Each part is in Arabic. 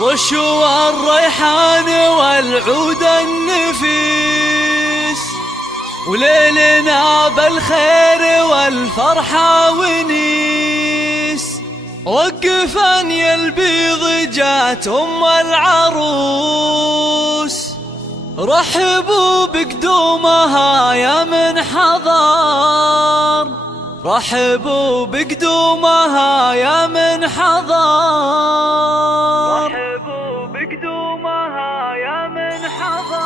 رشوى الريحان والعود النفيس، وليلنا بالخير والفرحة ونيس. وقفن يا البيض جات أم العروس، رحبوا بقدومها يا من حضر، رحبوا بقدومها يا من حضر، رحبوا بقدومها يا من حضر.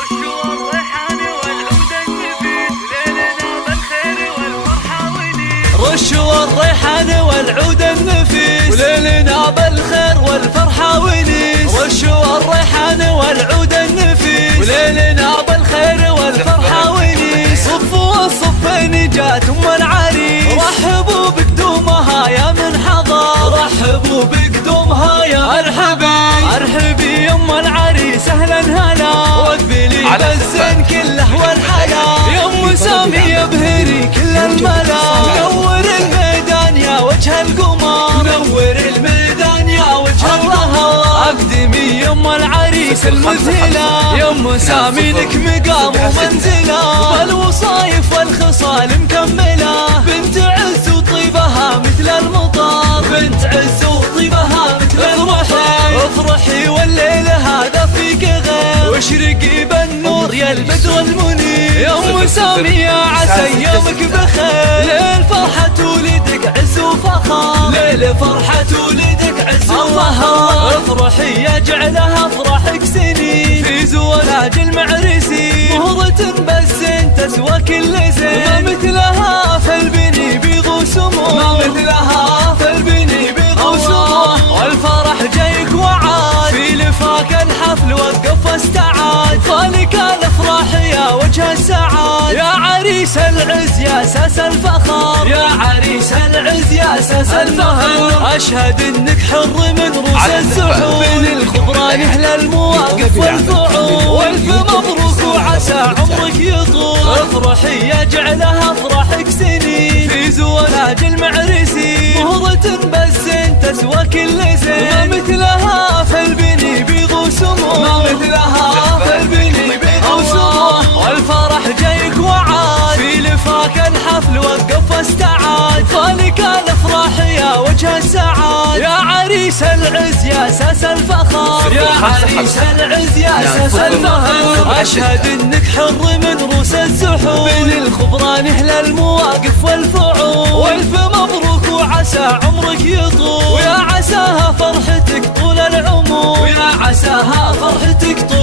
رشوى الريحان والعود النفيس، ليلنا بالخير والفرحة ونيس. رشوى الريحان والعود النفيس، وليلنا بالخير والفرحة ونيس. رشوى الريحان والعود النفيس، وليلنا بالخير والفرحة ونيس. صفوا الصفين جات أم العريس، رحبوا بقدومها يا من حضر، رحبوا بقدومها يا مرحبا. ارحبي يا أم العريس أهلا هلا، واقبلي بالزين كله والحلا. يا أم سامي يبهري كل الملا، منور الميدان يا وجه القمر، منور الميدان يا وجه القمر. اقدمي يا أم العريس المذهلة، يا أم سامي لك مقام ومنزلة، والوصايف والخصال مكملة. بنت عز وطيبها مثل المطر، بنت عز وطيبها مثل المطر. افرحي والليل هذا فيك غير، واشرقي بالنور يا البدر المنير. يا أم سامي يا عسى ايامك بخير، ليل فرحة ولدك عز وفخر، ليل فرحة ولدك عز وفخر. افرحي يا جعلها افراحك سنين، في زواج المعرسين مهرة بالزين تسوى كل زين. ما مثلها فالبني بيض سمو، ما مثلها فالبني بيض سمو. والفرح جايك وعاد، في لفاك الحفل وقف واستعاد. فالك الافراح يا وجه السعاد، يا عريس العز يا اساس الفخر، يا عريس العز يا اساس الفخر. اشهد انك حر من روس الزحور، بين الخبران اهل المواقف والفعول. والف مبروك وعسى عمرك يطول، افرحي يا جعلها افراحك سنين، في زواج المعرسين مهرة بالزين تسوى كل زين. ما مثلها فالبني بيض سمو، ما مثلها فالبني بيض سمو. والفرح جايك وعاد، في لفاك الحفل وقف واستعاد. فالك الافراح يا وجه السعاد، يا عريس العز يا اساس الفخر، يا عريس العز يا اساس الفخر. اشهد انك حر من روس الزحور، بين الخبران اهل المواقف والفعول. والف مبروك وعسى عمرك يطول، ويا عساها فرحتك طول العمر، ويا عساها فرحتك طول